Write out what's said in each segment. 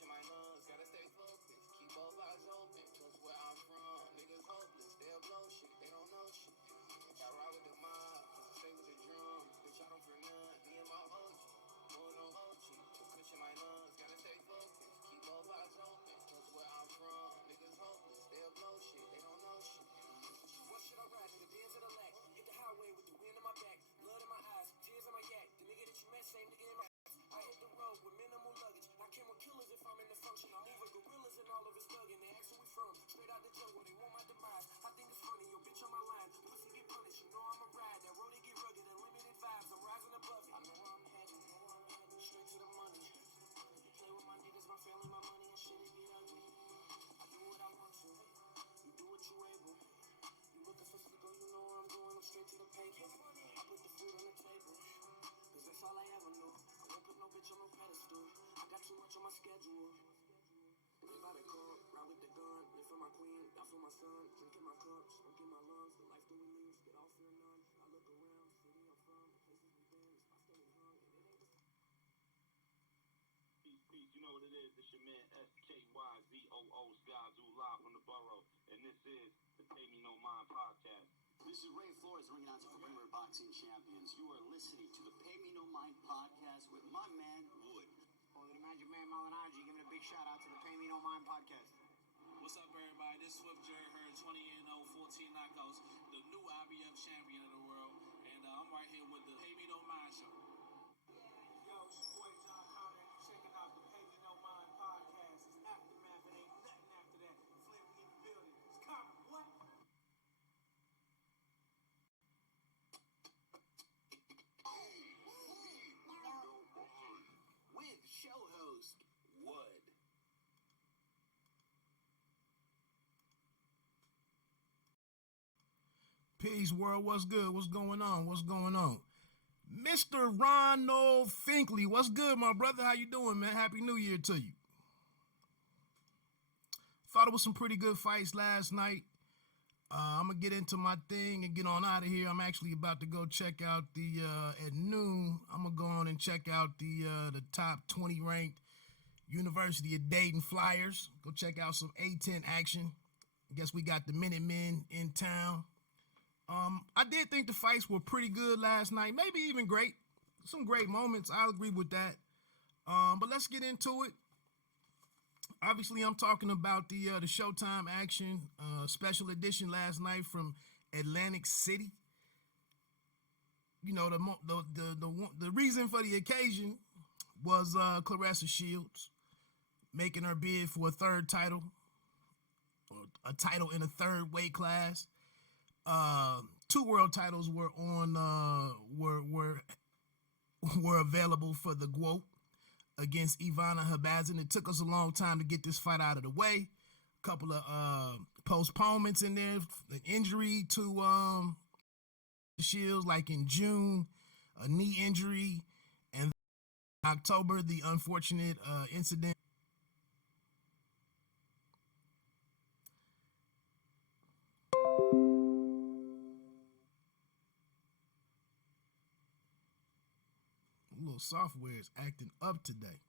pushing my lungs, gotta stay focused. Keep both eyes open, cause where I'm from, niggas hopeless. They'll blow shit, they don't know shit. I ride with the mob, cause I stay with the drum. Bitch, I don't fear none, me and my OG. Moving on OG, pushing my lungs, gotta stay focused. Keep both eyes open, cause where I'm from, niggas hopeless. They'll blow shit, they don't know shit. What should I ride, nigga? Dance to the lack. Hit the highway with the wind in my back. Blood in my eyes, tears in my yak. The nigga that you met, same nigga in my... I hit the road with minimal luggage. I came with killers if I'm in the function. I move with gorillas and all of his thugging. They ask where we from, straight out the jungle. They want my demise. I think it's funny, yo, bitch on my line. Pussy get punished, you know I'm a ride. That road, they get rugged, unlimited vibes. I'm rising above it. I know where I'm heading, straight to the money. You play with my niggas, my family, my money, and shit, it get ugly. I do what I want to. You do what you able. You looking for Slico, you know where I'm going. I'm straight to the paper. I put the food on the table. Cause that's all I ever knew. I won't put no bitch on no pedestal. I got too much on my schedule. Live by the car, ride with the gun. Live for my queen, die for my son. Drinking my cups, smoking my lungs. The life that we live, get off fear none. I look around, city I'm from, the places we've been. I stay hung, and it ain't the... Peace, you know what it is. It's your man SKYZOO Skyzoo live from the borough. And this is the Pay Me No Mind podcast. This is Ray Flores ringing out to the Ringwear Boxing Champions. You are listening to the Pay Me No Mind podcast with my man, Wood. Oh, the Magic Man Malinaji giving a big shout out to the Pay Me No Mind podcast. What's up, everybody? This is Swift Jerry Heard, 20-0, 14 knockouts, the new IBF champion of the world. And I'm right here with the Pay Me No Mind show. Yo, it's your boy John Connor, checking out the Pay Me No Mind podcast. It's Aftermath, it ain't nothing after that. Flip, we in the building. It's Connor, what? With show host Wood. Peace, world. What's good? What's going on? What's going on? Mr. Ronald Finkley, what's good, my brother? How you doing, man? Happy New Year to you. Thought it was some pretty good fights last night. I'm going to get into my thing and get on out of here. I'm actually about to go check out the, at noon, I'm going to go on and check out the top 20 ranked University of Dayton Flyers. Go check out some A-10 action. I guess we got the Minutemen in town. I did think the fights were pretty good last night, maybe even great. Some great moments. I'll agree with that. But let's get into it. Obviously, I'm talking about the Showtime action special edition last night from Atlantic City. You know, the reason for the occasion was Claressa Shields making her bid for a third title, or a title in a third weight class. 2 world titles were on were available for the GWOP against Eyubov. It took us a long time to get this fight out of the way. A couple of postponements in there, an injury to Shields, like in June, a knee injury, and October, the unfortunate incident. Little software is acting up today.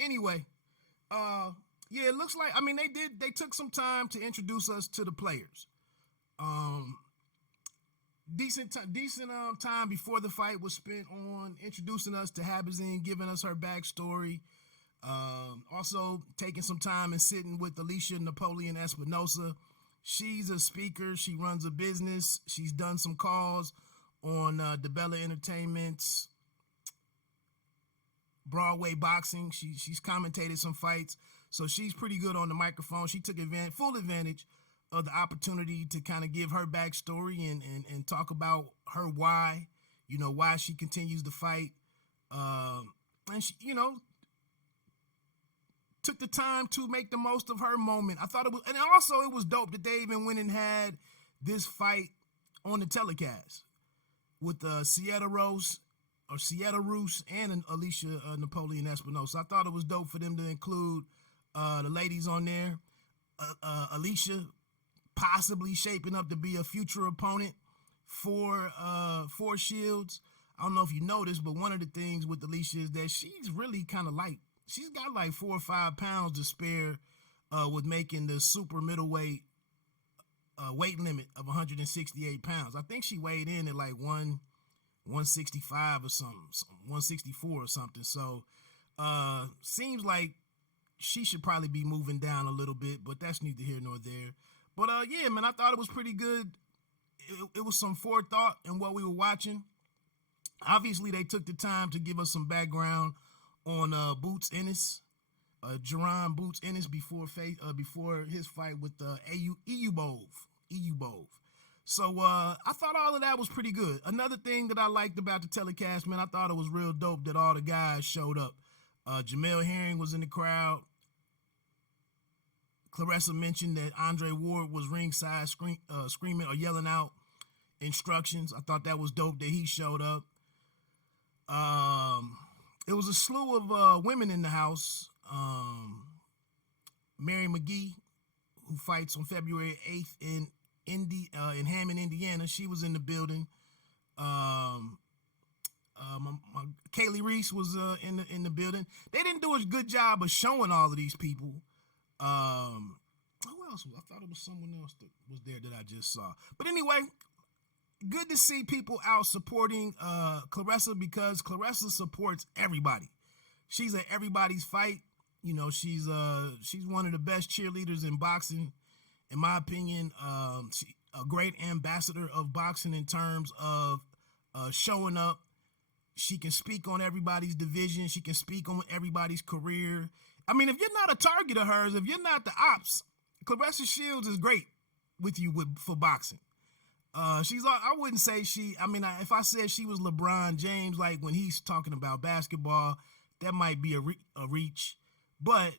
Anyway, yeah, it looks like, I mean, they took some time to introduce us to the players. Decent time before the fight was spent on introducing us to Habazin, giving us her backstory. Also taking some time and sitting with Alicia Napoleon-Espinosa. She's a speaker. She runs a business. She's done some calls on DeBella Entertainment's Broadway Boxing. She's commentated some fights, so she's pretty good on the microphone. She took full advantage of the opportunity to kind of give her backstory and talk about her why, why she continues to fight. And she, took the time to make the most of her moment. I thought it was, and also it was dope that they even went and had this fight on the telecast with Cederroos and Alicia Napoleon-Espinosa. I thought it was dope for them to include the ladies on there. Alicia possibly shaping up to be a future opponent for Shields. I don't know if you noticed, but one of the things with Alicia is that she's really kind of light. She's got like 4 or 5 pounds to spare with making the super middleweight weight limit of 168 pounds. I think she weighed in at like 165 or something, 164 or something. So seems like she should probably be moving down a little bit, but that's neither here nor there. But yeah, man, I thought it was pretty good. It was some forethought in what we were watching. Obviously, they took the time to give us some background on Boots Ennis, Jerron Boots Ennis before his fight with Eyubov. So I thought all of that was pretty good. Another thing that I liked about the telecast, man, I thought it was real dope that all the guys showed up. Jamel Herring was in the crowd. Claressa mentioned that Andre Ward was ringside screaming or yelling out instructions. I thought that was dope that he showed up. It was a slew of women in the house. Mary McGee, who fights on February 8th in Hammond, Indiana, she was in the building. Kaylee Reese was in the building. They didn't do a good job of showing all of these people. Who else? I thought it was someone else that was there that I just saw. But anyway, good to see people out supporting Claressa, because Claressa supports everybody. She's at everybody's fight. You know, she's one of the best cheerleaders in boxing, in my opinion. She a great ambassador of boxing in terms of showing up. She can speak on everybody's division. She can speak on everybody's career. I mean, if you're not a target of hers, if you're not the ops, Claressa Shields is great with you for boxing. I wouldn't say if I said she was LeBron James, like when he's talking about basketball, that might be a reach. But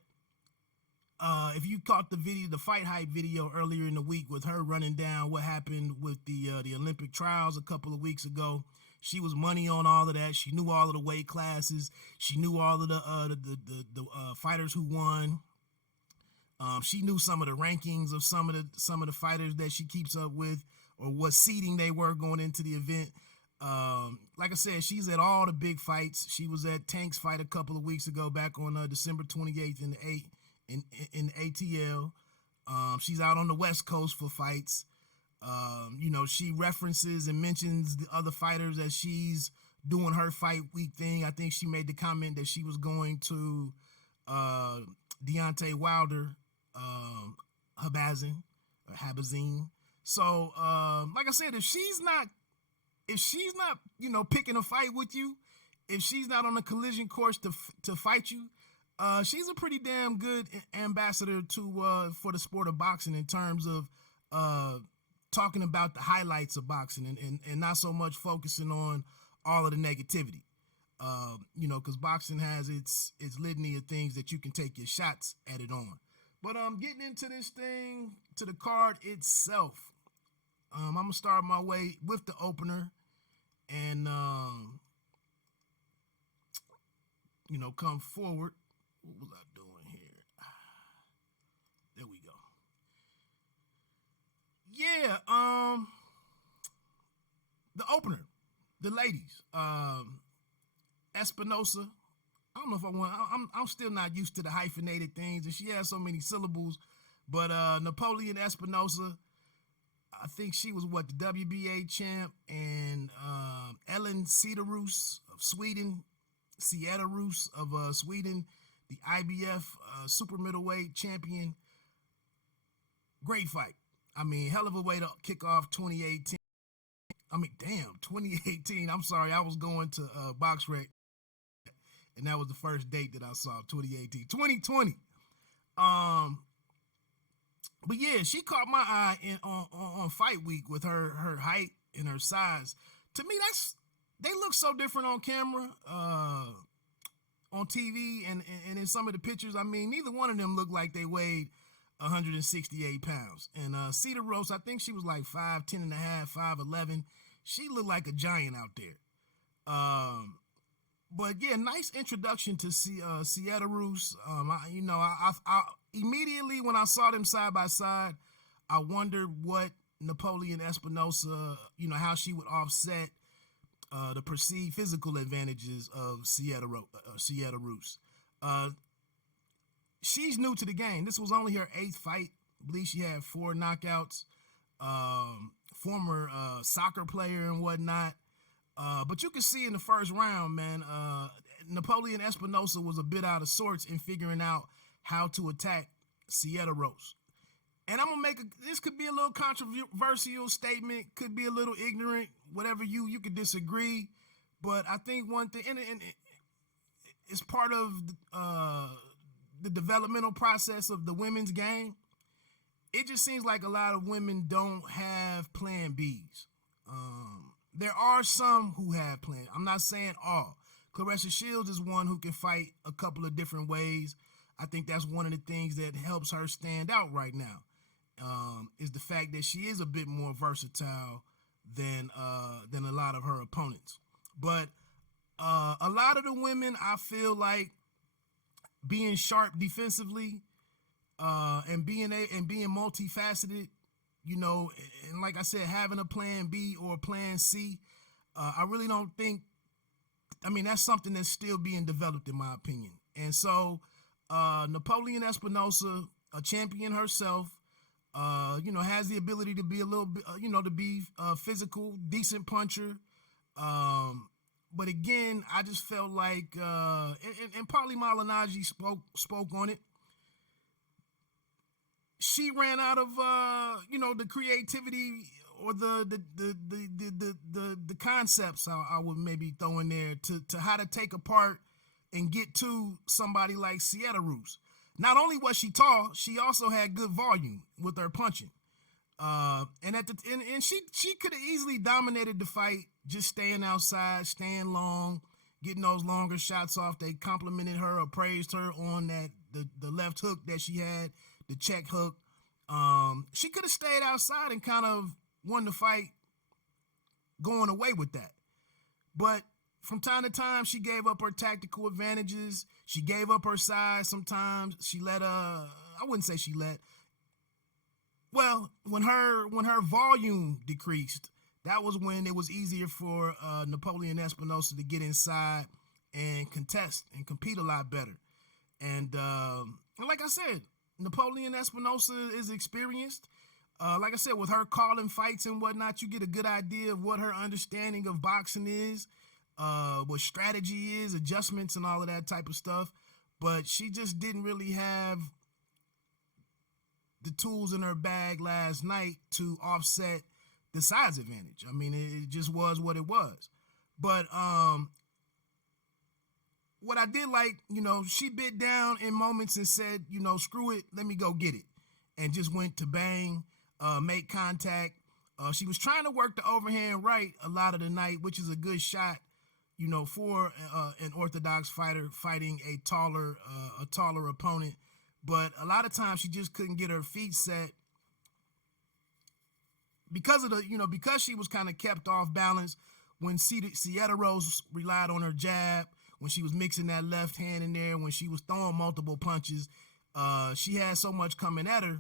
if you caught the fight hype video earlier in the week with her running down what happened with the Olympic trials a couple of weeks ago, she was money on all of that. She knew all of the weight classes. She knew all of the fighters who won. She knew some of the rankings of some of the fighters that she keeps up with, or what seeding they were going into the event. Like I said, she's at all the big fights. She was at Tank's fight a couple of weeks ago, back on December 28th in the ATL. She's out on the West Coast for fights. You know, she references and mentions the other fighters as she's doing her fight week thing. I think she made the comment that she was going to Deontay Wilder, Habazin. So, like I said, if she's not, you know, picking a fight with you, if she's not on a collision course to fight you, she's a pretty damn good ambassador for the sport of boxing in terms of talking about the highlights of boxing and not so much focusing on all of the negativity. You know, because boxing has its litany of things that you can take your shots at it on. But getting into this thing, to the card itself, I'm gonna start my way with the opener, and you know, come forward. What was I doing here? There we go. Yeah, the opener, the ladies, Espinosa. I don't know if I want. I'm still not used to the hyphenated things, and she has so many syllables. But Napoleon-Espinosa, I think she was the WBA champ, and Ellen Cederroos of Sweden, Cederroos of Sweden, the IBF super middleweight champion. Great fight. I mean, hell of a way to kick off 2018. I mean, damn, 2018. I'm sorry, I was going to BoxRec, and that was the first date that I saw, 2018. 2020. But yeah, she caught my eye on fight week with her height and her size. To me, they look so different on camera, on TV, and in some of the pictures. I mean, neither one of them looked like they weighed 168 pounds. And Cederroos, I think she was like 5'10 and a half, 5'11. She looked like a giant out there. But yeah, nice introduction to Cederroos. I immediately when I saw them side by side, I wondered what Napoleon-Espinosa, how she would offset the perceived physical advantages of Cederroos. She's new to the game. This was only her 8th fight. I believe she had 4 knockouts. Former soccer player and whatnot. But you can see in the first round, man, Napoleon-Espinosa was a bit out of sorts in figuring out how to attack Cederroos. And I'm going to this could be a little controversial statement, could be a little ignorant, whatever you could disagree. But I think one thing, and it's part of the developmental process of the women's game. It just seems like a lot of women don't have plan Bs. There are some who have plans. I'm not saying all. Claressa Shields is one who can fight a couple of different ways. I think that's one of the things that helps her stand out right now, is the fact that she is a bit more versatile than a lot of her opponents. But a lot of the women, I feel like, being sharp defensively and being multifaceted, you know, and like I said, having a plan B or a plan C, I really don't think, I mean, that's something that's still being developed in my opinion. And so Napoleon-Espinosa, a champion herself, you know, has the ability to be a little bit, you know, to be physical, decent puncher. But again, I just felt like, and Paulie Malignaggi spoke on it. She ran out of, you know, the creativity or the concepts I would maybe throw in there to how to take apart and get to somebody like Cederroos. Not only was she tall, she also had good volume with her punching. And she could have easily dominated the fight, just staying outside, staying long, getting those longer shots off. They complimented her or praised her on that the left hook that she had, the check hook. She could have stayed outside and kind of won the fight going away with that. But from time to time, she gave up her tactical advantages. She gave up her size sometimes. She let I wouldn't say she let. Well, when her volume decreased, that was when it was easier for Napoleon-Espinosa to get inside and contest and compete a lot better. And like I said, Napoleon-Espinosa is experienced. Like I said, with her calling fights and whatnot, you get a good idea of what her understanding of boxing is, what strategy is, adjustments and all of that type of stuff. But she just didn't really have the tools in her bag last night to offset the size advantage. I mean, it just was what it was. But what I did like, you know, she bit down in moments and said, you know, screw it, let me go get it. And just went to bang, make contact. She was trying to work the overhand right a lot of the night, which is a good shot, you know, for an orthodox fighter fighting a taller opponent. But a lot of times she just couldn't get her feet set because of because she was kind of kept off balance when Cederroos relied on her jab, when she was mixing that left hand in there, when she was throwing multiple punches. She had so much coming at her,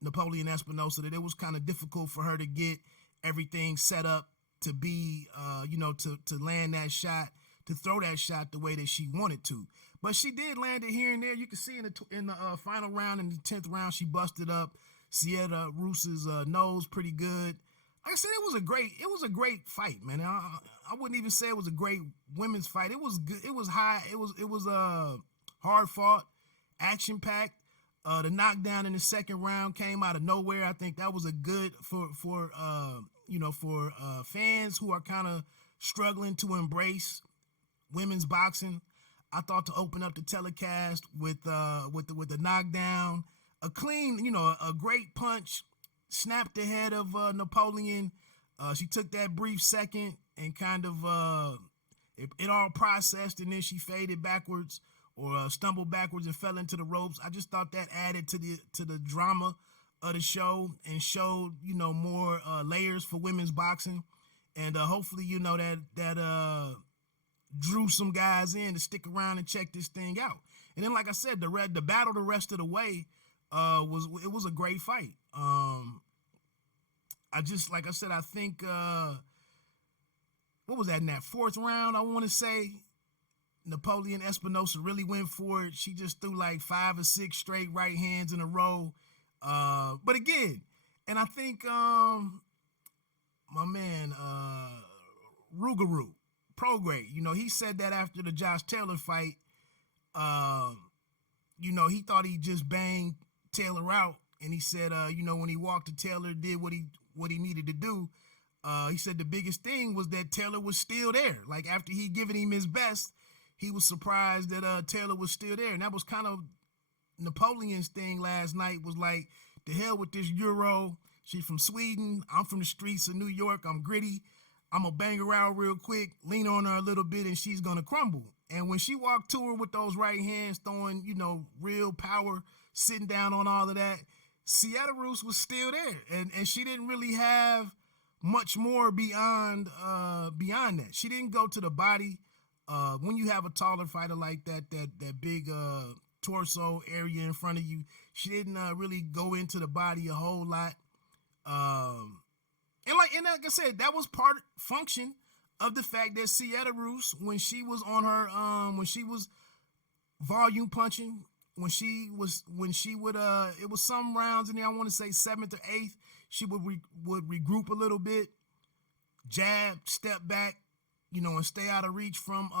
Napoleon-Espinosa, that it was kind of difficult for her to get everything set up to be, to land that shot, to throw that shot the way that she wanted to. But she did land it here and there. You can see in the final round, in the 10th round, she busted up Cederroos' nose pretty good. Like I said, it was a great fight, man. I wouldn't even say it was a great women's fight. It was good. It was high. It was hard fought, action packed. The knockdown in the second round came out of nowhere. I think that was a good for fans who are kind of struggling to embrace women's boxing. I thought to open up the telecast with the knockdown, a clean, a great punch, snapped the head of Napoleon. She took that brief second and kind of it all processed, and then she faded backwards or stumbled backwards and fell into the ropes. I just thought that added to the drama of the show and showed more layers for women's boxing, and hopefully that drew some guys in to stick around and check this thing out. And then, like I said, the battle the rest of the way was a great fight. I think what was that, in that fourth round, I want to say, Napoleon-Espinosa really went for it. She just threw like 5 or 6 straight right hands in a row. But again, and I think my man Rougarou, Prograde, you know, he said that after the Josh Taylor fight, you know, he thought he just banged Taylor out, and he said, you know, when he walked to Taylor, did what he needed to do. He said the biggest thing was that Taylor was still there. Like, after he given him his best, he was surprised that Taylor was still there. And that was kind of Napoleon's thing last night, was like, the hell with this Euro. She's from Sweden. I'm from the streets of New York. I'm gritty. I'm going to bang her out real quick, lean on her a little bit, and she's going to crumble. And when she walked to her with those right hands, throwing, you know, real power, sitting down on all of that, Cederroos was still there. And she didn't really have much more beyond that. She didn't go to the body. When you have a taller fighter like that big torso area in front of you, she didn't really go into the body a whole lot. And like I said, that was function of the fact that Cederroos, when she was on her, when she was volume punching, when she would, it was some rounds in there, I want to say 7th or 8th, she would regroup a little bit, jab, step back, you know, and stay out of reach from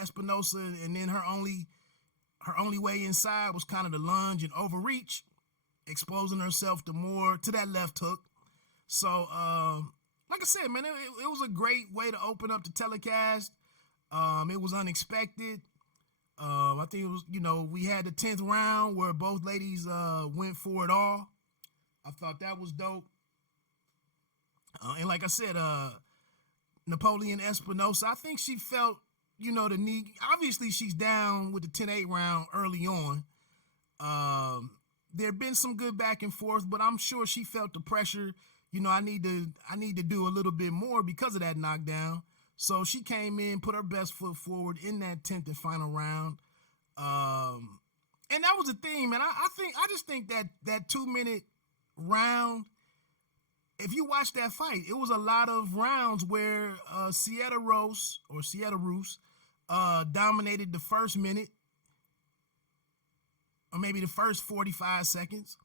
Espinosa. And then her only way inside was kind of the lunge and overreach, exposing herself to that left hook. So, like I said, man, it was a great way to open up the telecast. It was unexpected. I think it was, you know, we had the 10th round where both ladies went for it all. I thought that was dope. And like I said, Napoleon-Espinosa, I think she felt, you know, the need. Obviously, she's down with the 10-8 round early on. There have been some good back and forth, but I'm sure she felt the pressure. You know, I need to do a little bit more because of that knockdown. So she came in, put her best foot forward in that 10th and final round. And that was the thing, man. I just think that 2-minute round, if you watch that fight, it was a lot of rounds where Cederroos dominated the first minute, or maybe the first 45 seconds.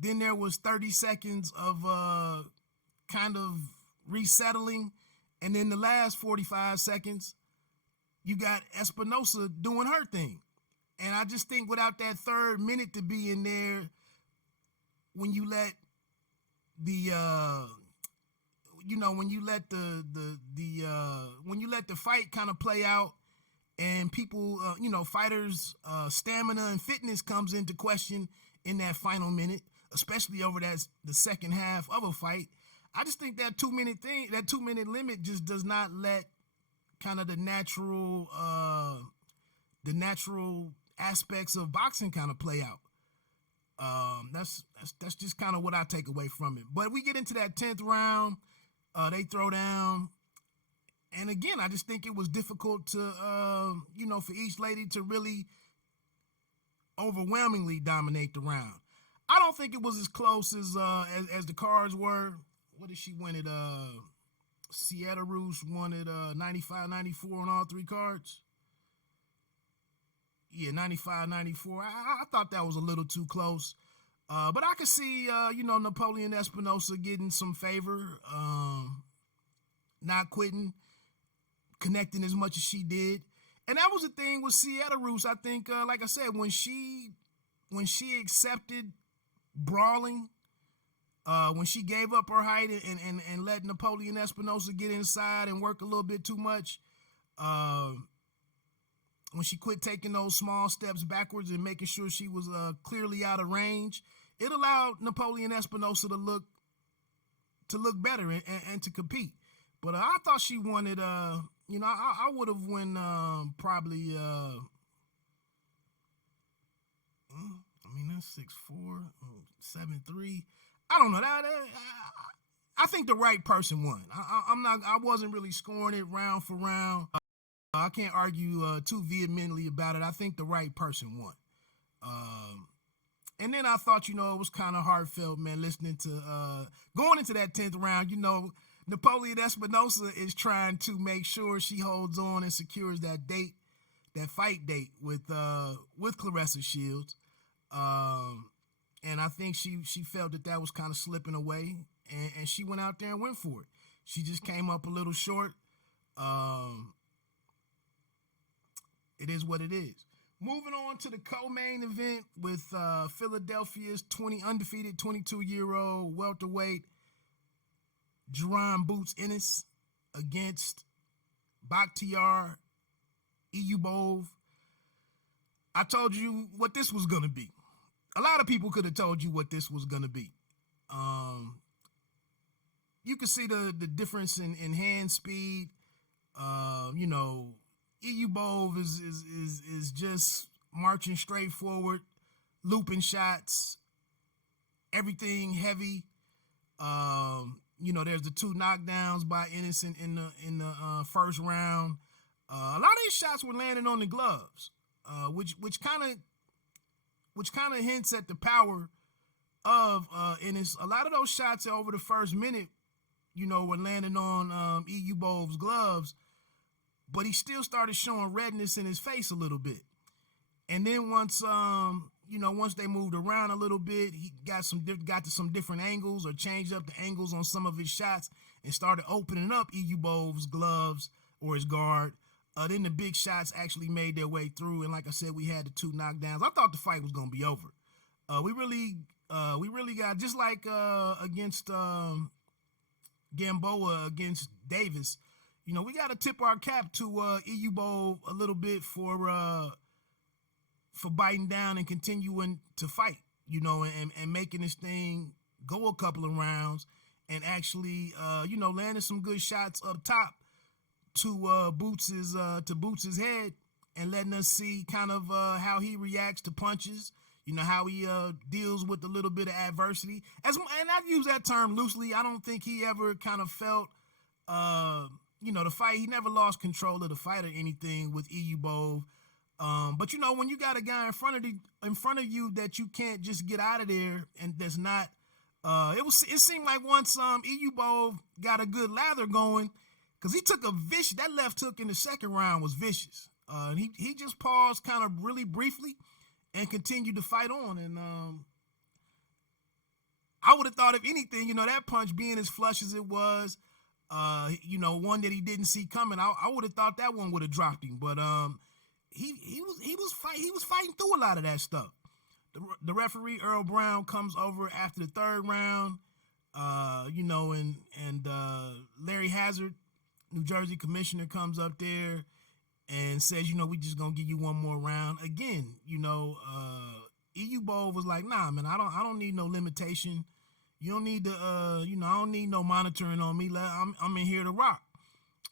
Then there was 30 seconds of kind of resettling. And then the last 45 seconds, you got Espinosa doing her thing. And I just think without that third minute to be in there, when you let the fight kind of play out, and people, fighters' stamina and fitness comes into question in that final minute, especially over the second half of a fight. I just think that 2-minute limit just does not let kind of the natural aspects of boxing kind of play out. That's just kind of what I take away from it. But we get into that 10th round, they throw down. And again, I just think it was difficult to, for each lady to really overwhelmingly dominate the round. I don't think it was as close as the cards were. What did she win it? Cederroos won it 95-94 on all 3 cards. Yeah, 95-94. I thought that was a little too close. But I could see, Napoleon-Espinosa getting some favor, not quitting, connecting as much as she did. And that was the thing with Cederroos. I think, like I said, when she accepted brawling, when she gave up her height and let Napoleon-Espinosa get inside and work a little bit too much, when she quit taking those small steps backwards and making sure she was clearly out of range, it allowed Napoleon-Espinosa to look better and to compete. But I thought she wanted, I would have won probably, that's 6'4", 7'3". I don't know. I think the right person won. I wasn't really scoring it round for round. I can't argue too vehemently about it. I think the right person won. And then I thought, it was kind of heartfelt, man, listening to going into that 10th round. Napoleon-Espinosa is trying to make sure she holds on and secures that date, that fight date with Claressa Shields. And I think she felt that was kind of slipping away, and she went out there and went for it. She just came up a little short. It is what it is. Moving on to the co-main event with Philadelphia's undefeated 22-year-old welterweight Jerron Boots Ennis against Bakhtiar Eyubov. I told you what this was going to be. A lot of people could have told you what this was going to be. You can see the difference in hand speed. Eyubov is just marching straight forward, looping shots, everything heavy. There's the 2 knockdowns by Ennis in the first round. A lot of these shots were landing on the gloves, which kind of hints at the power of Ennis. A lot of those shots over the first minute, were landing on Eyubov's gloves, but he still started showing redness in his face a little bit. And then once they moved around a little bit, he got to some different angles or changed up the angles on some of his shots and started opening up Eyubov's gloves or his guard. Then the big shots actually made their way through, and like I said, we had the 2 knockdowns. I thought the fight was gonna be over. We really got, just like against Gamboa against Davis. We got to tip our cap to Eyubov a little bit for biting down and continuing to fight, and making this thing go a couple of rounds and actually, landing some good shots up top to Boots's head and letting us see kind of how he reacts to punches, how he deals with a little bit of adversity. And I use that term loosely. I don't think he ever kind of felt, the fight. He never lost control of the fight or anything with Eyubov. But when you got a guy in front of you that you can't just get out of there, and that's not, it seemed like once Eyubov got a good lather going, because he took that left hook in the second round was vicious. And he just paused kind of really briefly and continued to fight on. And I would have thought, if anything, that punch being as flush as it was, one that he didn't see coming, I would have thought that one would have dropped him. But he was fighting through a lot of that stuff. The referee Earl Brown comes over after the third round, and Larry Hazard, New Jersey commissioner, comes up there and says, we just gonna give you one more round. Again, Eyubov was like, nah, man, I don't need no limitation. You don't need to, I don't need no monitoring on me. I'm in here to rock.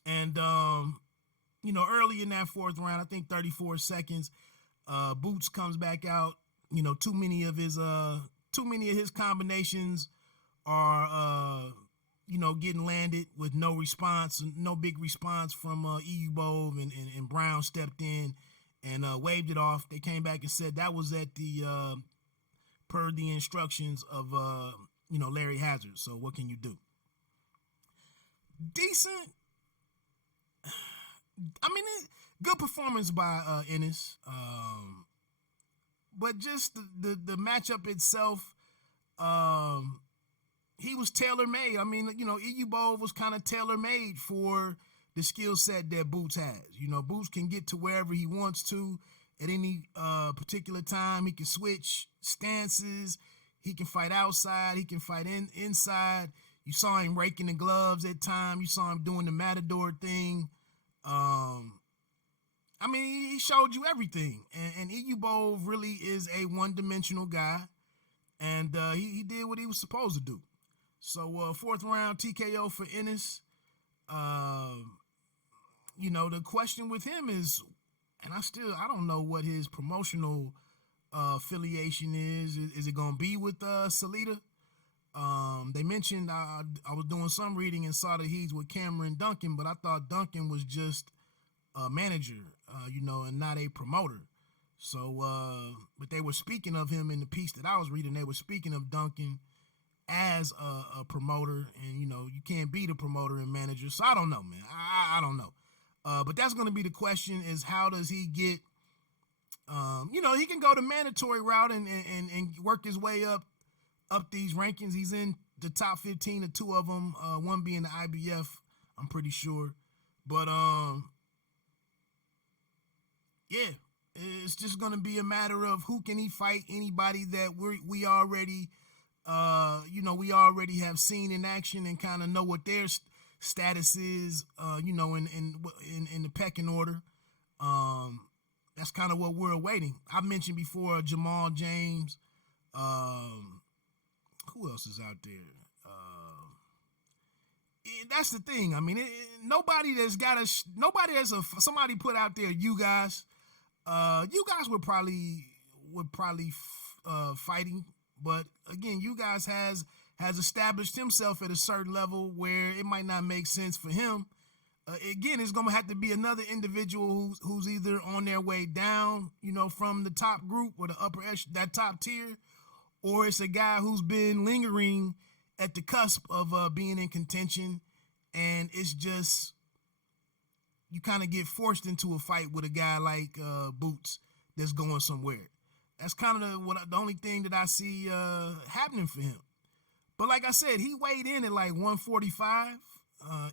And, early in that fourth round, I think 34 seconds, Boots comes back out. Too many of his combinations are, getting landed with no response, no big response from Eyubov, and Brown stepped in and waved it off. They came back and said that was at the per the instructions of Larry Hazard. So what can you do? Decent. I mean, good performance by Ennis. But just the matchup itself, he was tailor-made. I mean, Eyubov was kind of tailor-made for the skill set that Boots has. Boots can get to wherever he wants to at any particular time. He can switch stances. He can fight outside. He can fight inside. You saw him raking the gloves at times. You saw him doing the Matador thing. I mean, he showed you everything. And Eyubov really is a one-dimensional guy. And he did what he was supposed to do. So, fourth round TKO for Ennis. The question with him is, and I don't know what his promotional affiliation is. Is it going to be with Salida? They mentioned, I was doing some reading and saw that he's with Cameron Duncan, but I thought Duncan was just a manager, and not a promoter. So, but they were speaking of him in the piece that I was reading. They were speaking of Duncan as a promoter, and you can't be the promoter and manager. So I don't know, man. I don't know. But that's going to be the question: is how does he get? He can go the mandatory route and work his way up these rankings. He's in the top 15 of 2 of them, one being the IBF, I'm pretty sure. But yeah, it's just gonna be a matter of who can he fight. Anybody that we already we already have seen in action and kind of know what their status is, in the pecking order. That's kind of what we're awaiting. I mentioned before Jamal James. Who else is out there? That's the thing. I mean, nobody that's somebody put out there. You guys were probably fighting, but again, you guys has established himself at a certain level where it might not make sense for him. Again, it's gonna have to be another individual who's either on their way down, from the top group or the upper that top tier, or it's a guy who's been lingering at the cusp of being in contention, and it's just you kind of get forced into a fight with a guy like Boots that's going somewhere. That's kind of the only thing that I see happening for him. But like I said, he weighed in at like 145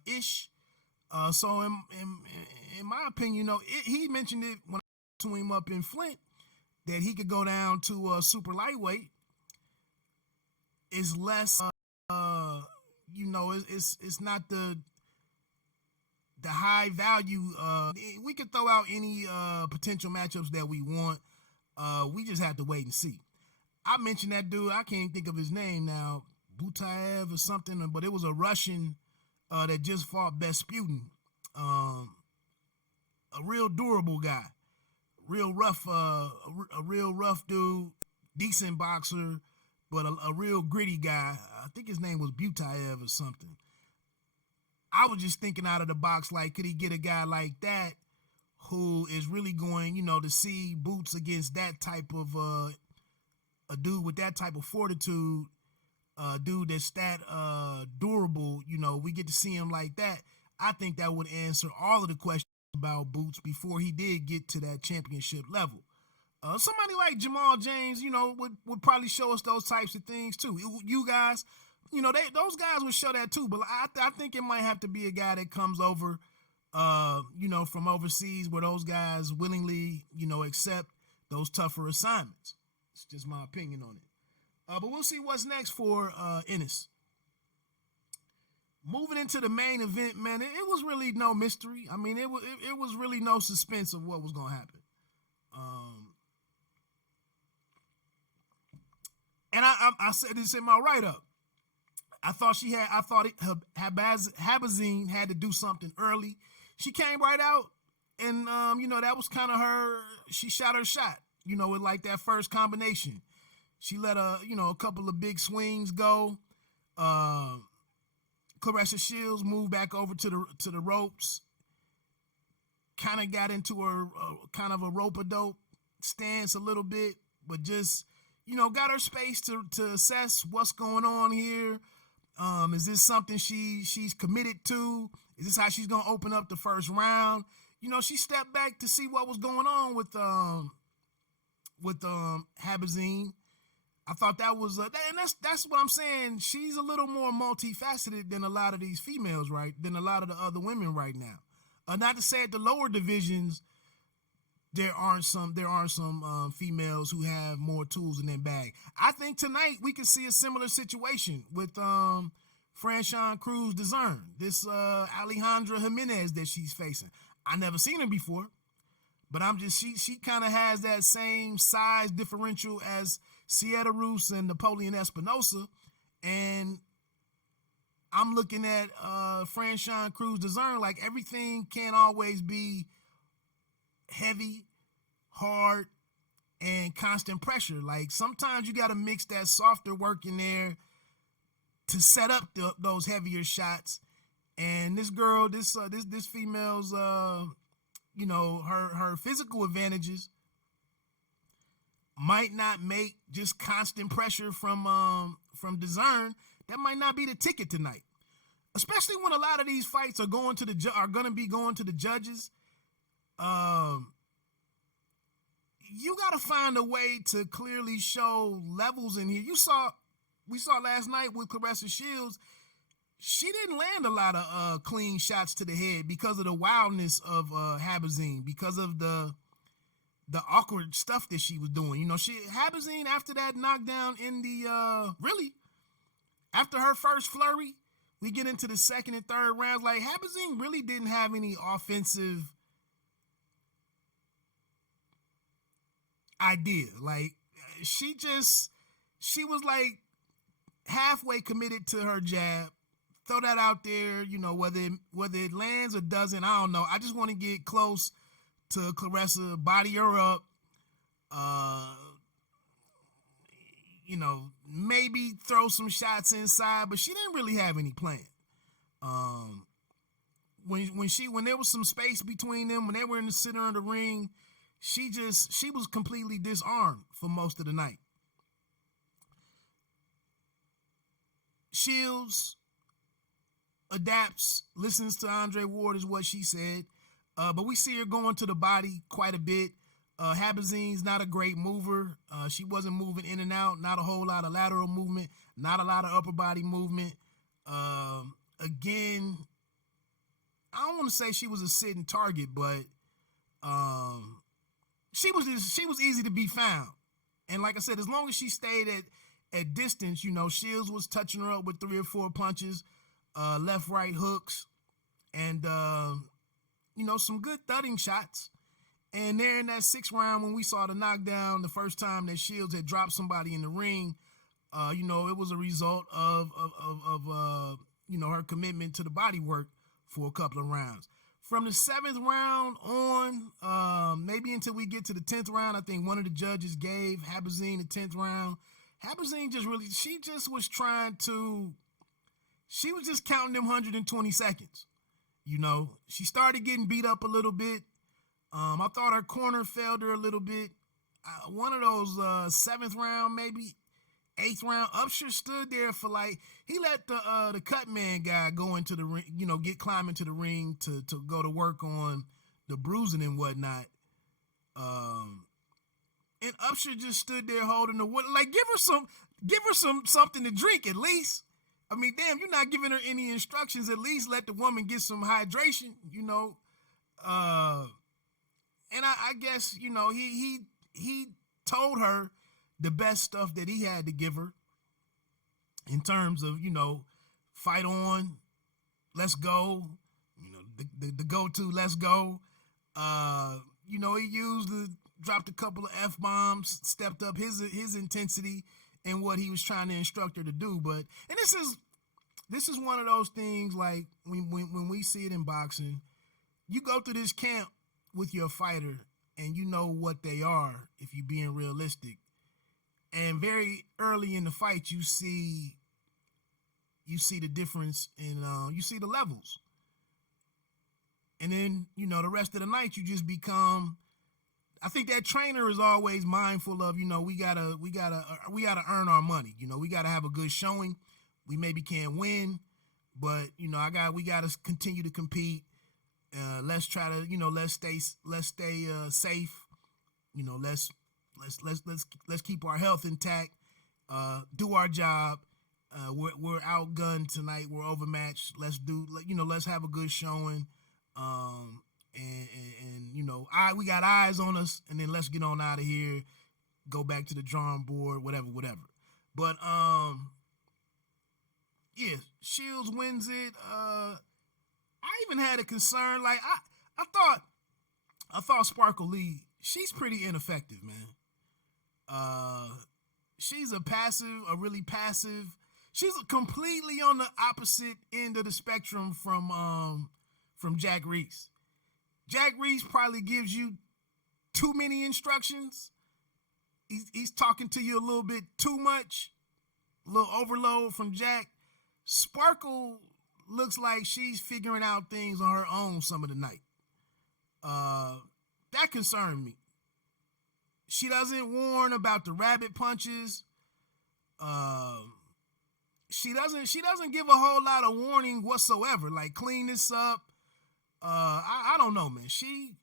ish. So in my opinion, he mentioned it when I talked to him up in Flint that he could go down to super lightweight. It's less, it's not the high value. We could throw out any potential matchups that we want. We just have to wait and see. I mentioned that dude. I can't think of his name now, Butaev or something, but it was a Russian that just fought Besputin. A real durable guy, real rough, a real rough dude, decent boxer, but a real gritty guy. I think his name was Butaev or something. I was just thinking out of the box, like, could he get a guy like that who is really going, to see Boots against that type of a dude with that type of fortitude, dude that's that durable, we get to see him like that. I think that would answer all of the questions about Boots before he did get to that championship level. Somebody like Jamal James, would probably show us those types of things too. You guys, those guys would show that too. But I think it might have to be a guy that comes over, from overseas, where those guys willingly, accept those tougher assignments. It's just my opinion on it. But we'll see what's next for Ennis. Moving into the main event, man, it was really no mystery. I mean, it was really no suspense of what was going to happen. And I said this in my write-up. I thought Habazin had to do something early. She came right out, and that was kind of her. She shot her shot, with like that first combination. She let a couple of big swings go. Claressa Shields moved back over to the ropes. Kind of got into her kind of a rope-a-dope stance a little bit, but just got her space to assess what's going on here. Is this something she's committed to? Is this how she's gonna open up the first round? She stepped back to see what was going on with Habazin. I thought that was, and that's what I'm saying. She's a little more multifaceted than a lot of these females, right? Than a lot of the other women right now. Not to say at the lower divisions, there aren't some females who have more tools in their bag. I think tonight we could see a similar situation with Franchon Cruz-Dezern, this Alejandra Jimenez that she's facing. I never seen her before, but she kind of has that same size differential as Cederroos and Napoleon-Espinosa, and I'm looking at Franchon Cruz-Dezern like everything can't always be heavy, hard, and constant pressure. Like sometimes you got to mix that softer work in there to set up those heavier shots. And this girl, this female's, her physical advantages might not make just constant pressure from Discern. That might not be the ticket tonight, especially when a lot of these fights are going to be going to the judges. You got to find a way to clearly show levels in here. We saw last night with Claressa Shields. She didn't land a lot of clean shots to the head because of the wildness of Habazin, because of the awkward stuff that she was doing. You know, Habazin, after that knockdown in the after her first flurry, we get into the second and third rounds. Like, Habazin really didn't have any offensive idea. Like, she was like halfway committed to her jab. Throw that out there, you know, whether it lands or doesn't, I don't know. I just want to get close to Claressa, body her up, you know, maybe throw some shots inside, but she didn't really have any plan. When there was some space between them, when they were in the center of the ring, she was completely disarmed for most of the night. Shields adapts, listens to Andre Ward is what she said. But we see her going to the body quite a bit. Habazin's not a great mover. She wasn't moving in and out, not a whole lot of lateral movement, not a lot of upper body movement. Again, I don't want to say she was a sitting target, but she was easy to be found. And like I said, as long as she stayed at distance, you know, Shields was touching her up with 3 or 4 punches, left, right hooks, and you know, some good thudding shots. And there in that 6th round, when we saw the knockdown, the first time that Shields had dropped somebody in the ring, you know, it was a result of you know, her commitment to the body work for a couple of rounds. From the 7th round on, maybe until we get to the 10th round, I think one of the judges gave Habazin the 10th round. Habazin she was just counting them 120 seconds. You know, she started getting beat up a little bit. I thought her corner failed her a little bit. One of those 7th round, maybe 8th round, Upshur stood there for he let the cut man guy go into the ring, you know, climb into the ring to go to work on the bruising and whatnot. And Upshur just stood there holding the wood. Like, give her something to drink at least. I mean, damn, you're not giving her any instructions. At least let the woman get some hydration, you know. And I guess, you know, he told her the best stuff that he had to give her in terms of, you know, fight on, let's go, you know, the go-to, let's go. You know, he dropped a couple of F-bombs, stepped up his intensity and what he was trying to instruct her to do. But, and this is one of those things, like, when we see it in boxing, you go through this camp with your fighter and you know what they are if you're being realistic. And very early in the fight, you see the difference in, you see the levels. And then, you know, the rest of the night, you just become, I think that trainer is always mindful of, you know, we gotta earn our money. You know, we gotta have a good showing. We maybe can't win, but, you know, we gotta continue to compete. Let's try to, you know, let's stay safe. You know, let's keep our health intact. Do our job. We're outgunned tonight. We're overmatched. Let's have a good showing. And you know, we got eyes on us, and then let's get on out of here, go back to the drawing board, whatever. But yeah, Shields wins it. I even had a concern, like I thought Sparkle Lee, she's pretty ineffective, man. She's a really passive. She's completely on the opposite end of the spectrum from Jack Reese. Jack Reese probably gives you too many instructions. He's talking to you a little bit too much, a little overload from Jack. Sparkle looks like she's figuring out things on her own some of the night. That concerned me. She doesn't warn about the rabbit punches. She doesn't give a whole lot of warning whatsoever. Like, clean this up. I don't know, man. She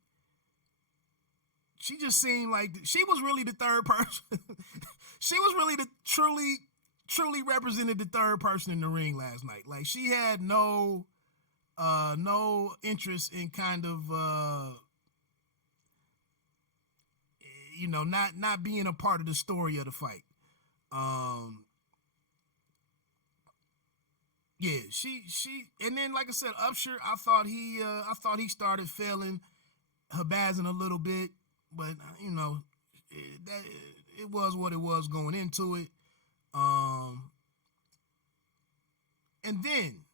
just seemed like she was really the third person. She was really the truly represented the third person in the ring last night. Like, she had no interest in kind of not being a part of the story of the fight. Yeah, she and then, like I said, Upshur, I thought he started failing Habazin a little bit, but it was what it was going into it. And then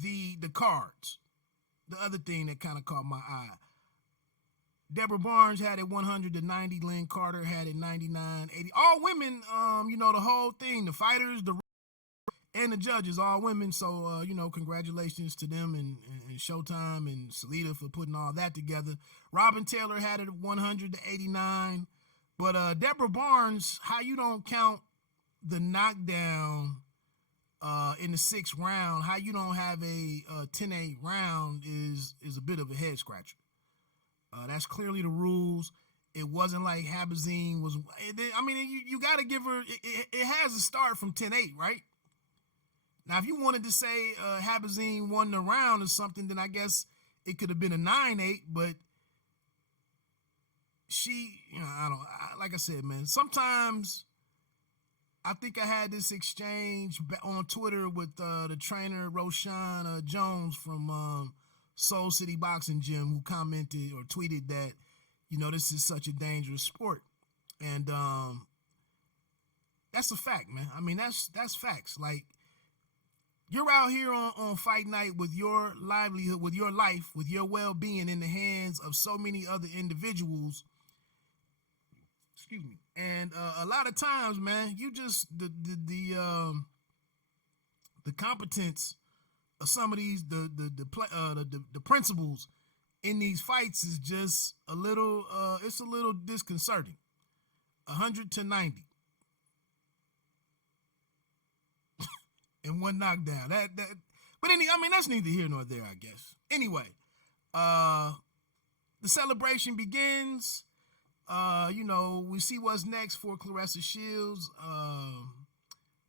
the cards, the other thing that kind of caught my eye. Deborah Barnes had it 100 to 90. Lynn Carter had it 99, 80. All women, the whole thing, the fighters, and the judges, all women. So, congratulations to them and Showtime and Salita for putting all that together. Robin Taylor had it 100 to 89. But Deborah Barnes, how you don't count the knockdown in the 6th round, how you don't have a 10-8 round is a bit of a head scratcher. That's clearly the rules. It wasn't like Habazin was. You got to give her. It has to start from 10-8, right? Now, if you wanted to say Habazin won the round or something, then I guess it could have been a 9-8. But she, like I said, man. Sometimes I think I had this exchange on Twitter with the trainer Roshan Jones from Soul City Boxing Gym, who commented or tweeted that, this is such a dangerous sport. And that's a fact, man. I mean, that's facts. Like, you're out here on fight night with your livelihood, with your life, with your well-being in the hands of so many other individuals. Excuse me. And a lot of times, man, you just the competence of some of these the principles in these fights is just a little it's a little disconcerting. 100 to 90 in one knockdown. But that's neither here nor there, I guess. Anyway, the celebration begins. We see what's next for Claressa Shields.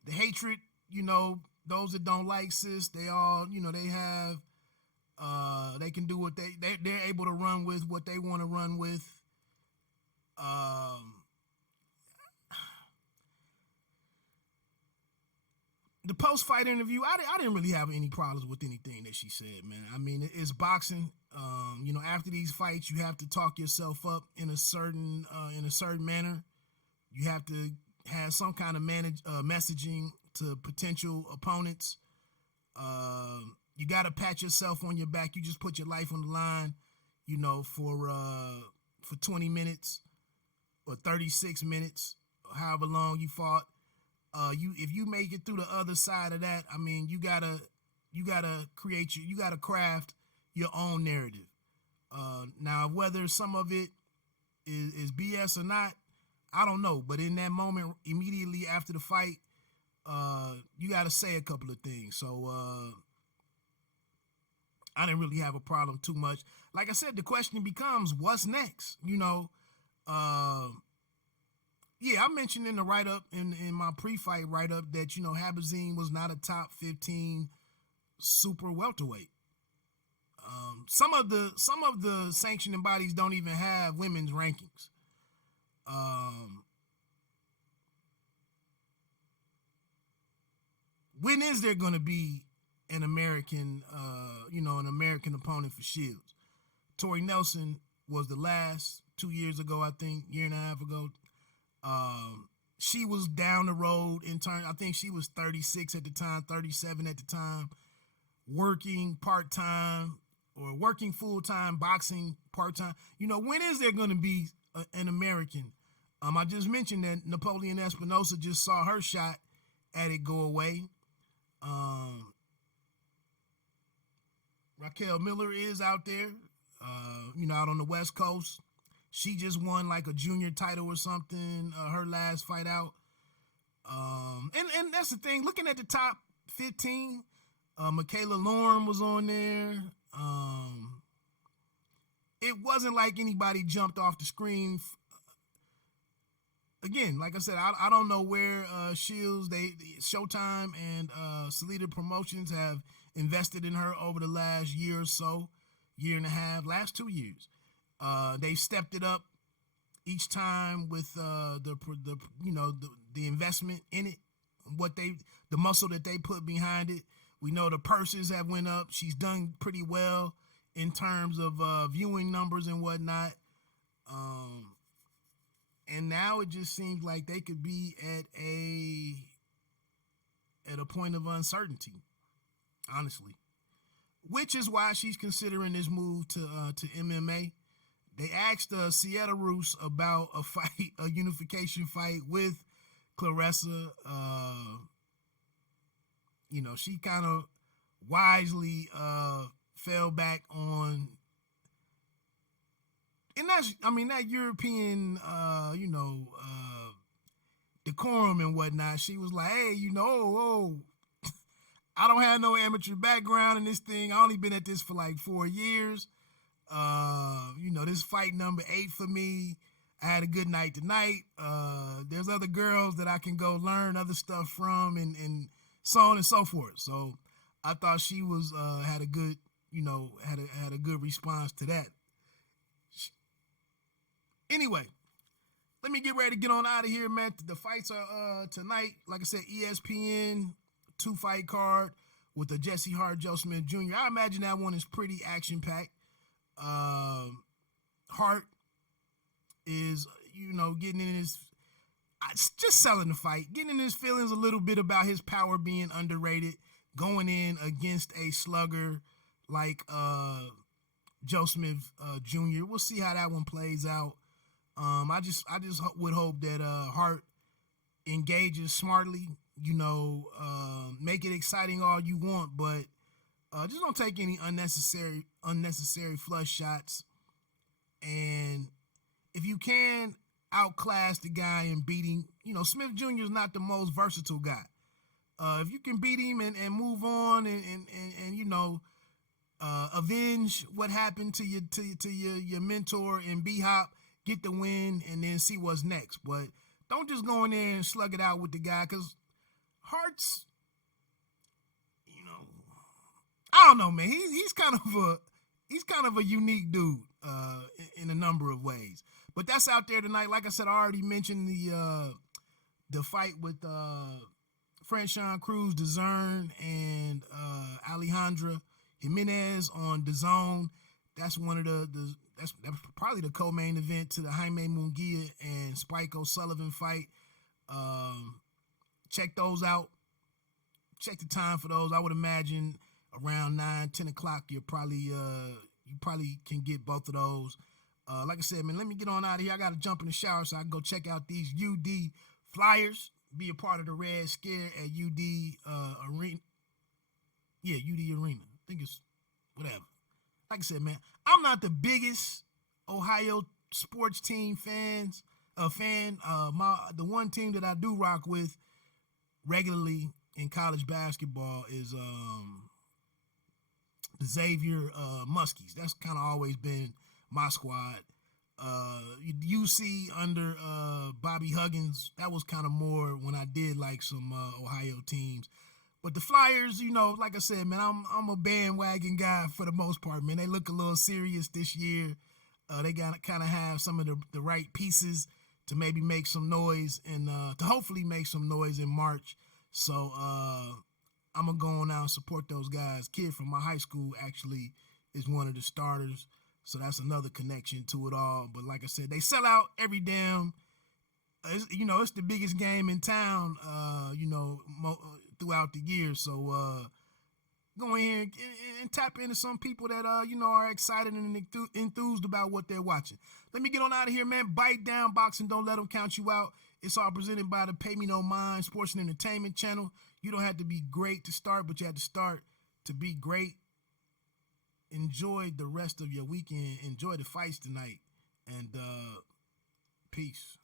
The hatred, those that don't like sis, they all, they have, they can do what they're able to run with what they want to run with. The post-fight interview, I didn't really have any problems with anything that she said, man. I mean, it's boxing. After these fights, you have to talk yourself up in a certain manner. You have to have some kind of messaging to potential opponents. You got to pat yourself on your back. You just put your life on the line, for 20 minutes or 36 minutes, or however long you fought. If you make it through the other side of that, I mean, you gotta craft your own narrative. Now, whether some of it is BS or not, I don't know. But in that moment, immediately after the fight, you got to say a couple of things. So I didn't really have a problem too much. Like I said, the question becomes, what's next? Yeah, I mentioned in the write-up, in my pre-fight write-up, that, Habazin was not a top 15 super welterweight. Some of the sanctioning bodies don't even have women's rankings. When is there going to be an American opponent for Shields? Tori Nelson was the last 2 years ago, I think, year and a half ago. She was down the road in turn. I think she was 36 at the time, 37 at the time, working part-time or working full-time, boxing part-time. When is there going to be an American? I just mentioned that Napoleon-Espinosa just saw her shot at it go away. Raquel Miller is out there, out on the West Coast. She just won like a junior title or something, her last fight out. And that's the thing. Looking at the top 15, Michaela Lauren was on there. It wasn't like anybody jumped off the screen. Again, like I said, I don't know where Shields, Showtime and Salida Promotions have invested in her over the last year or so, year and a half, last 2 years. They stepped it up each time with the investment in it, the muscle that they put behind it. We know the purses have went up. She's done pretty well in terms of viewing numbers and whatnot. And now it just seems like they could be at a point of uncertainty, honestly, which is why she's considering this move to MMA. They asked Cederroos about a unification fight with Claressa. She kind of wisely fell back on, and that European, decorum and whatnot. She was like, hey, I don't have no amateur background in this thing. I only been at this for like 4 years. This fight number 8 for me. I had a good night tonight. There's other girls that I can go learn other stuff from and so on and so forth. So I thought she was had a good, had a good response to that. Anyway, let me get ready to get on out of here, man. The fights are tonight. Like I said, ESPN 2-fight card with the Jesse Hart, Joe Smith Jr. I imagine that one is pretty action-packed. Hart is, getting in his, just selling the fight, getting in his feelings a little bit about his power being underrated, going in against a slugger like Joe Smith Jr. We'll see how that one plays out. I just would hope that Hart engages smartly, make it exciting all you want, but just don't take any unnecessary flush shots. And if you can outclass the guy and beat him, Smith Jr. is not the most versatile guy. If you can beat him and move on and avenge what happened to your mentor in B-Hop, get the win, and then see what's next. But don't just go in there and slug it out with the guy, because Hart's, I don't know, man. He's kind of a unique dude in a number of ways. But that's out there tonight. Like I said, I already mentioned the fight with Franchon Cruz DAZN and Alejandra Jimenez on DAZN. That's one of that's probably the co-main event to the Jaime Munguia and Spike O'Sullivan fight. Check those out. Check the time for those. I would imagine around 9-10 o'clock. You probably can get both of those. Like I said, man, let me get on out of here. I got to jump in the shower so I can go check out these UD Flyers. Be a part of the Red Scare at UD Arena. Yeah, UD Arena. I think it's whatever. Like I said, man, I'm not the biggest Ohio sports team fan. The one team that I do rock with regularly in college basketball is the Xavier Muskies. That's kind of always been my squad. UC under Bobby Huggins, that was kind of more when I did like some Ohio teams. But the Flyers, like I said, man, I'm a bandwagon guy for the most part, man. They look a little serious this year. They got to kind of have some of the right pieces to maybe make some noise and to hopefully make some noise in March. So I'm going to go on out and support those guys. Kid from my high school actually is one of the starters. So that's another connection to it all. But like I said, they sell out every damn, it's the biggest game in town, throughout the year. So go in here and tap into some people that, are excited and enthused about what they're watching. Let me get on out of here, man. Bite down boxing. Don't let them count you out. It's all presented by the Pay Me No Mind Sports and Entertainment Channel. You don't have to be great to start, but you have to start to be great. Enjoy the rest of your weekend. Enjoy the fights tonight. And peace.